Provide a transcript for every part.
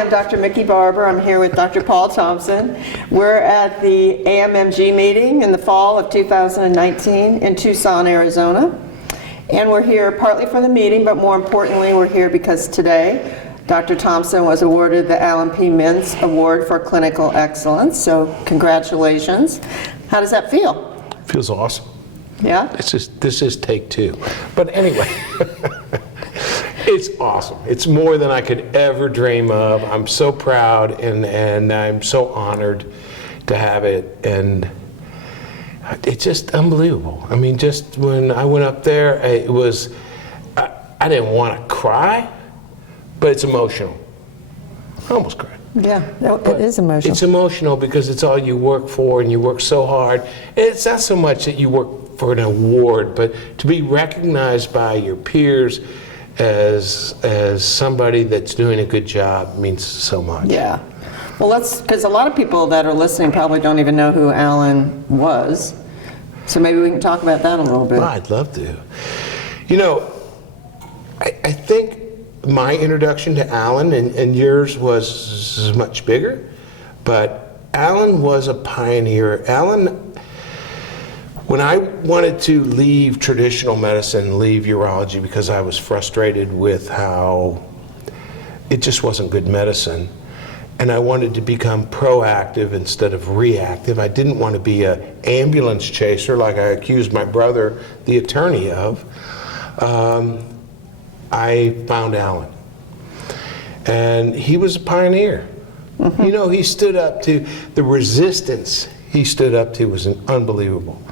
Hi, I'm Dr. Mickey Barber. I'm here with Dr. Paul Thompson. We're at the AMMG meeting in the fall of 2019 in Tucson, Arizona. And we're here partly for the meeting, but more importantly, we're here because today, Dr. Thompson was awarded the Alan P. Mintz Award for Clinical Excellence. So congratulations. How does that feel? Feels awesome. Yeah? This is take two. But anyway. It's awesome. It's more than I could ever dream of. I'm so proud and I'm so honored to have it, and it's just unbelievable. I mean, just when I went up there, it was, I didn't want to cry, but it's emotional. I almost cried. Yeah, it is emotional. It's emotional because it's all you work for, and you work so hard. And it's not so much that you work for an award, but to be recognized by your peers as somebody that's doing a good job means so much. Yeah. Well, because a lot of people that are listening probably don't even know who Alan was. So maybe we can talk about that a little bit. Well, I'd love to. You know, I think my introduction to Alan and yours was much bigger, but Alan was a pioneer. Alan, when I wanted to leave traditional medicine, leave urology, because I was frustrated with how it just wasn't good medicine, and I wanted to become proactive instead of reactive. I didn't want to be an ambulance chaser like I accused my brother, the attorney, of. I found Alan, and he was a pioneer. Mm-hmm. You know, he stood up to the resistance. He stood up to was unbelievable.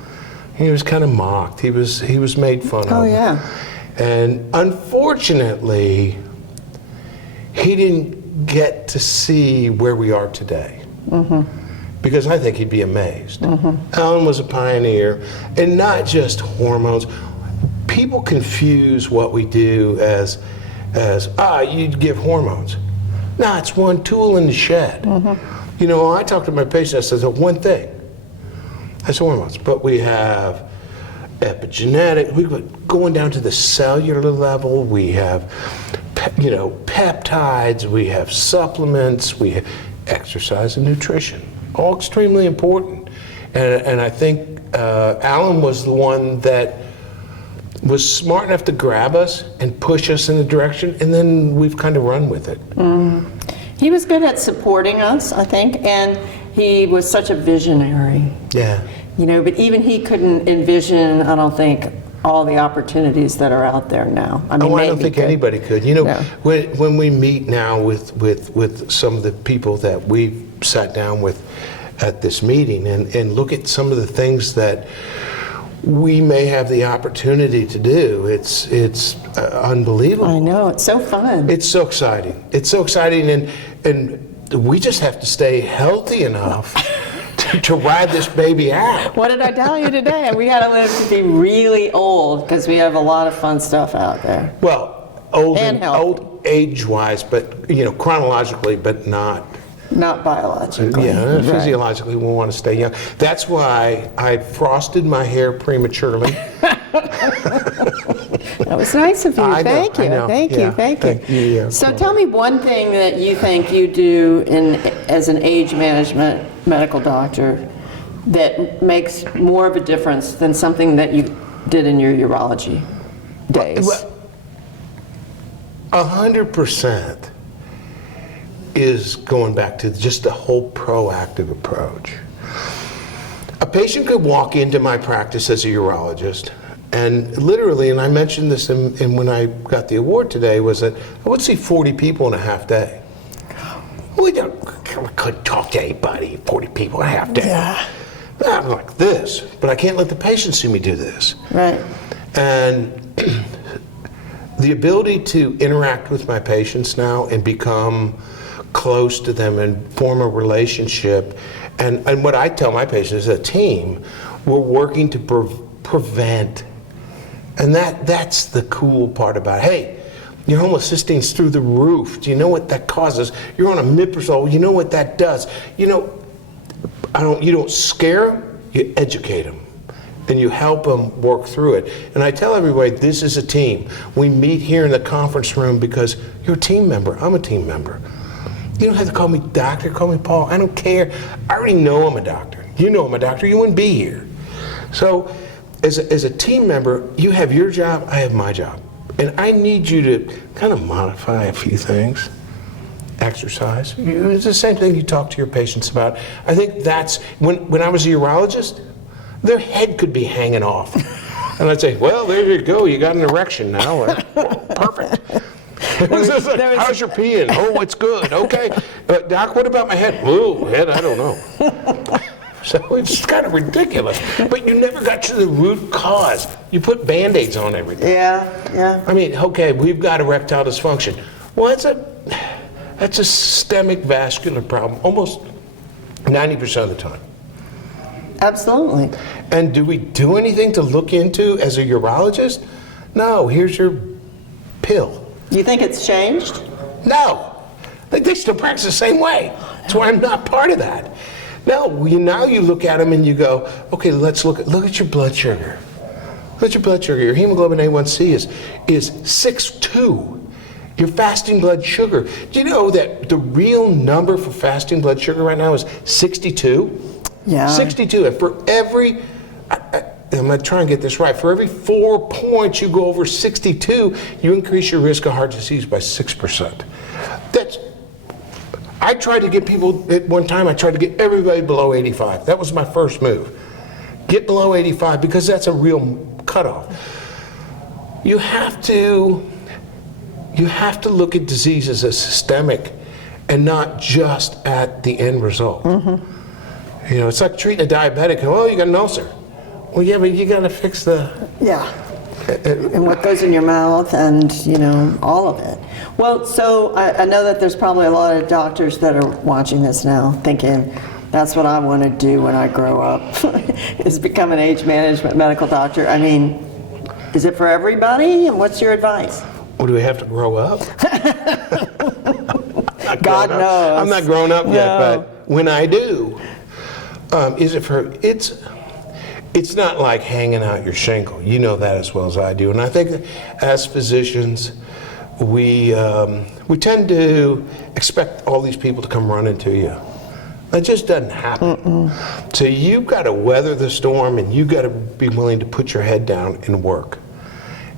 He was kind of mocked. He was made fun of. Oh, yeah. And unfortunately, he didn't get to see where we are today. Mm-hmm. Because I think he'd be amazed. Mm-hmm. Alan was a pioneer, and not just hormones. People confuse what we do as you'd give hormones. No, it's one tool in the shed. Mm-hmm. You know, I talk to my patients, I said, one thing. That's hormones, but we have epigenetic, we're going down to the cellular level, we have, peptides, we have supplements, we have exercise and nutrition, all extremely important. And I think Alan was the one that was smart enough to grab us and push us in a direction, and then we've kind of run with it. He was good at supporting us, I think, and he was such a visionary. Yeah. You know, but even he couldn't envision, I don't think, all the opportunities that are out there now. I mean, I don't think anybody could. You know, No. when we meet now with some of the people that we've sat down with at this meeting and look at some of the things that we may have the opportunity to do, it's unbelievable. I know, it's so fun. It's so exciting. It's so exciting, and we just have to stay healthy enough to ride this baby out. What did I tell you today? We got to live to be really old because we have a lot of fun stuff out there. Well, old age-wise, but chronologically, but not biologically. Yeah, right. Physiologically, we want to stay young. That's why I frosted my hair prematurely. That was nice of you. Thank you. Thank you. Yeah. So tell me one thing that you think you do as an age management medical doctor that makes more of a difference than something that you did in your urology days. Well, 100% is going back to just the whole proactive approach. A patient could walk into my practice as a urologist, and literally, and I mentioned this in when I got the award today, was that I would see 40 people in a half day. We couldn't talk to anybody, 40 people in a half day. Yeah. I'm like this, but I can't let the patient see me do this. Right. And the ability to interact with my patients now and become close to them and form a relationship, and what I tell my patients is a team, we're working to prevent, and that's the cool part about it. Hey, your homocysteines through the roof. Do you know what that causes? You're on a omeprazole. You know what that does. You don't scare them, you educate them. And you help them work through it. And I tell everybody, this is a team. We meet here in the conference room because you're a team member. I'm a team member. You don't have to call me doctor, call me Paul. I don't care. I already know I'm a doctor. You know I'm a doctor. You wouldn't be here. So as a team member, you have your job, I have my job. And I need you to kind of modify a few things. Exercise. It's the same thing you talk to your patients about. I think that's, when I was a urologist, their head could be hanging off. And I'd say, well, there you go, you got an erection now. Perfect. How's your peeing? Oh, it's good. Okay. Doc, what about my head? Oh, head, I don't know. So it's kind of ridiculous. But you never got to the root cause. You put Band-Aids on everything. Yeah. I mean, okay, we've got erectile dysfunction. Well, that's a systemic vascular problem almost 90% of the time. Absolutely. And do we do anything to look into as a urologist? No, here's your pill. You think it's changed? No, they still practice the same way. That's why I'm not part of that. No, now you look at them and you go, okay, let's look at your blood sugar. Look at your blood sugar. Your hemoglobin A1C is 6.2. Your fasting blood sugar. Do you know that the real number for fasting blood sugar right now is 62? Yeah. 62. And for every, I'm going to try and get this right, for every 4 points you go over 62, you increase your risk of heart disease by 6%. I tried to get people, at one time I tried to get everybody below 85. That was my first move. Get below 85 because that's a real cutoff. You have to look at diseases as systemic and not just at the end result. Mm-hmm. You know, it's like treating a diabetic. Oh, you got an ulcer. Well, yeah, but you got to fix the... Yeah. And what goes in your mouth and, all of it. Well, so I know that there's probably a lot of doctors that are watching this now thinking, that's what I want to do when I grow up, is become an age management medical doctor. I mean, is it for everybody? And what's your advice? Well, do we have to grow up? God knows. I'm not grown up yet, but when I do, is it for... It's not like hanging out your shingle. You know that as well as I do. And I think that as physicians, we tend to expect all these people to come running to you. That just doesn't happen. So you've got to weather the storm, and you've got to be willing to put your head down and work.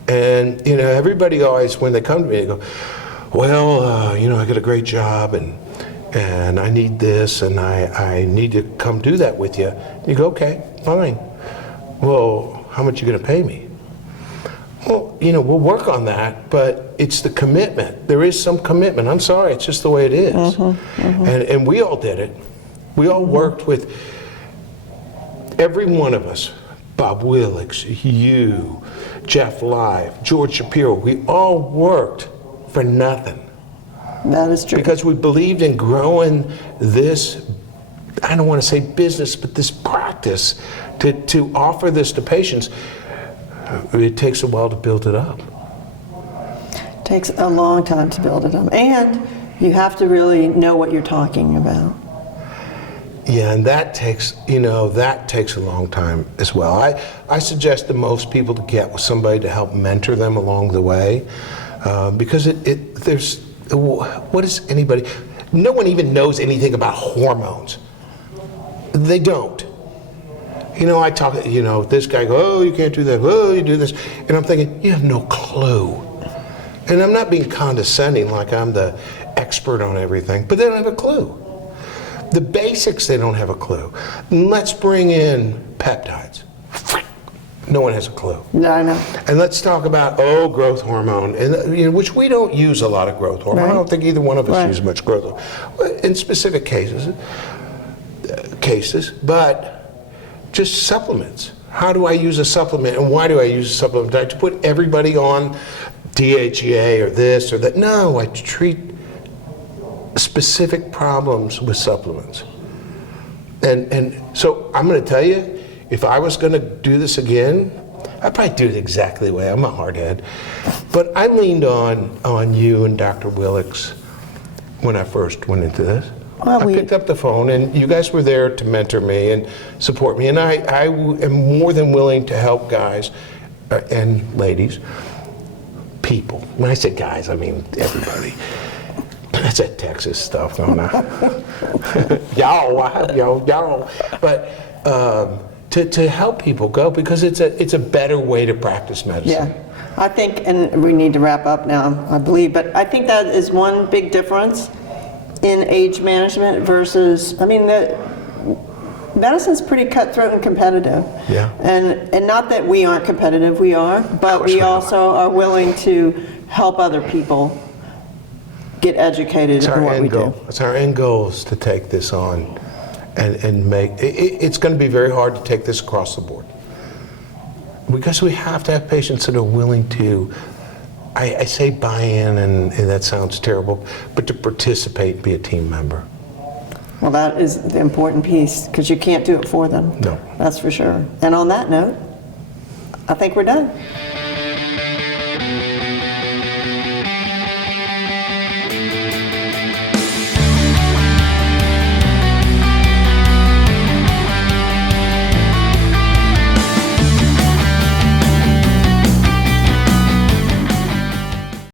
And everybody always, when they come to me, they go, well, I got a great job, and I need this, and I need to come do that with you. You go, okay, fine. Well, how much are you going to pay me? Well, we'll work on that, but it's the commitment. There is some commitment. I'm sorry, it's just the way it is. And we all did it. We all worked with, every one of us, Bob Willix, you, Jeff Live, George Shapiro, we all worked for nothing. That is true. Because we believed in growing this, I don't want to say business, but this practice to offer this to patients. It takes a while to build it up. It takes a long time to build it up. And you have to really know what you're talking about. Yeah, and that takes a long time as well. I suggest to most people to get with somebody to help mentor them along the way, because what is anybody? No one even knows anything about hormones. They don't. I talk, this guy goes, oh, you can't do that, oh, you do this. And I'm thinking, you have no clue. And I'm not being condescending like I'm the expert on everything, but they don't have a clue. The basics, they don't have a clue. Let's bring in peptides. No one has a clue. No, I know. And let's talk about, growth hormone, and which we don't use a lot of growth hormone. Right. I don't think either one of us use much growth hormone. In specific cases, but just supplements. How do I use a supplement, and why do I use a supplement? Do I have to put everybody on DHEA or this or that? No, I treat specific problems with supplements. And so I'm going to tell you, if I was going to do this again, I'd probably do it exactly the way. I'm a hardhead. But I leaned on you and Dr. Willix when I first went into this. Well, I picked up the phone, and you guys were there to mentor me and support me, and I am more than willing to help guys and ladies, people. When I say guys, I mean everybody. That's that Texas stuff, don't I? y'all. But to help people go, because it's a better way to practice medicine. Yeah, I think, and we need to wrap up now, I believe, but I think that is one big difference in age management versus, I mean, medicine's pretty cutthroat and competitive. Yeah. And not that we aren't competitive, we are, but we also are willing to help other people get educated in what we do. It's our end goal is to take this on and make, it's going to be very hard to take this across the board. Because we have to have patients that are willing to, I say buy in, and that sounds terrible, but to participate and be a team member. Well, that is the important piece, because you can't do it for them. No. That's for sure. And on that note, I think we're done.